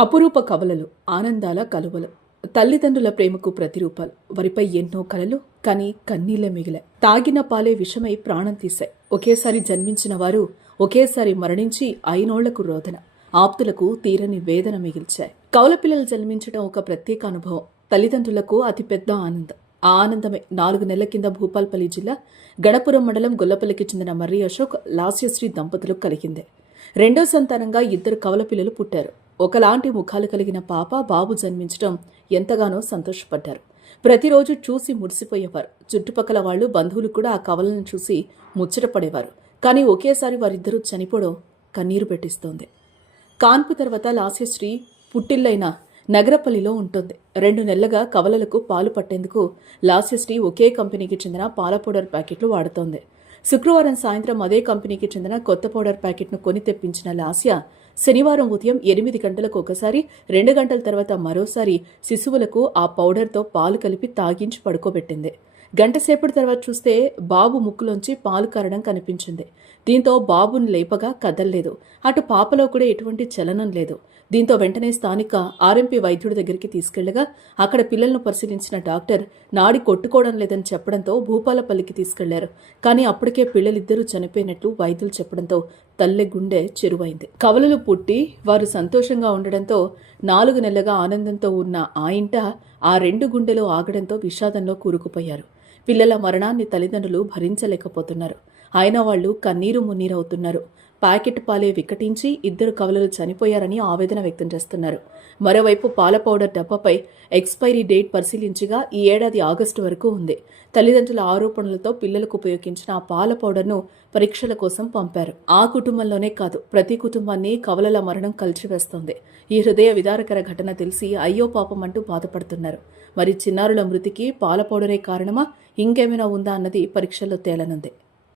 అపురూప కవలలు, ఆనందాల కలువలు, తల్లిదండ్రుల ప్రేమకు ప్రతిరూపాలు. వారిపై ఎన్నో కలలు, కానీ కన్నీళ్లే మిగిలాయి. తాగిన పాలే విషమై ప్రాణం తీశాయి. ఒకేసారి జన్మించిన వారు ఒకేసారి మరణించి 5 రోదన, ఆప్తులకు తీరని వేదన మిగిల్చాయి. కవల పిల్లలు జన్మించడం ఒక ప్రత్యేక అనుభవం. తల్లిదండ్రులకు అతిపెద్ద ఆనందం. ఆ ఆనందమే 4 నెలల కింద భూపాల్పల్లి జిల్లా గణపురం మండలం గొల్లపల్లికి చెందిన మర్రి అశోక్, లాస్యశ్రీ దంపతులకు కలిగింది. రెండో సంతానంగా 2 కవల పిల్లలు పుట్టారు. ఒకలాంటి ముఖాలు కలిగిన పాప, బాబు జన్మించడం ఎంతగానో సంతోషపడ్డారు. ప్రతిరోజు చూసి మురిసిపోయేవారు. చుట్టుపక్కల వాళ్ళు, బంధువులు కూడా ఆ కవలను చూసి ముచ్చటపడేవారు. కానీ ఒకేసారి వారిద్దరూ చనిపోవడం కన్నీరు పెట్టిస్తోంది. కాన్పు తర్వాత లాస్యశ్రీ పుట్టిల్లైన నగరపల్లిలో ఉంటుంది. 2 నెలలుగా కవలలకు పాలు పట్టేందుకు లాస్యశ్రీ ఒకే కంపెనీకి చెందిన పాల పౌడర్ ప్యాకెట్లు వాడుతోంది. శుక్రవారం సాయంత్రం అదే కంపెనీకి చెందిన కొత్త పౌడర్ ప్యాకెట్ను కొని తెప్పించిన లాస్య శనివారం ఉదయం 8 గంటలకు ఒకసారి, 2 గంటల తర్వాత మరోసారి శిశువులకు ఆ పౌడర్తో పాలు కలిపి తాగించి పడుకోబెట్టింది. గంటసేపటి తర్వాత చూస్తే బాబు ముక్కులోంచి పాలు కారడం కనిపించింది. దీంతో బాబుని లేపగా కదల్లేదు. అటు పాపలో కూడా ఎటువంటి చలనం లేదు. దీంతో వెంటనే స్థానిక ఆర్ఎంపీ వైద్యుడి దగ్గరికి తీసుకెళ్లగా అక్కడ పిల్లలను పరిశీలించిన డాక్టర్ నాడి కొట్టుకోవడం లేదని చెప్పడంతో భూపాలపల్లికి తీసుకెళ్లారు. కానీ అప్పటికే పిల్లలిద్దరూ చనిపోయినట్లు వైద్యులు చెప్పడంతో తల్లి గుండె చెరువైంది. కవలలు పుట్టి వారు సంతోషంగా ఉండడంతో 4 నెలలుగా ఆనందంతో ఉన్న ఆ ఇంట ఆ 2 గుండెలు ఆగడంతో విషాదంలో కూరుకుపోయారు. పిల్లల మరణాన్ని తల్లిదండ్రులు భరించలేకపోతున్నారు. అయినా వాళ్లు కన్నీరు మున్నీరవుతున్నారు. ప్యాకెట్ పాలే వికటించి 2 కవలలు చనిపోయారని ఆవేదన వ్యక్తం చేస్తున్నారు. మరోవైపు పాల పౌడర్ డబ్బాపై ఎక్స్పైరీ డేట్ పరిశీలించగా ఈ ఏడాది ఆగస్టు వరకు ఉంది. తల్లిదండ్రుల ఆరోపణలతో పిల్లలకు ఉపయోగించిన ఆ పాల పౌడర్ను పరీక్షల కోసం పంపారు. ఆ కుటుంబంలోనే కాదు, ప్రతి కుటుంబాన్ని కవలల మరణం కలిచివేస్తోంది. ఈ హృదయ విదారకర ఘటన తెలిసి అయ్యో పాపం అంటూ బాధపడుతున్నారు. మరి చిన్నారుల మృతికి పాల పౌడరే కారణమా, ఇంకేమైనా ఉందా అన్నది పరీక్షల్లో తేలనుంది.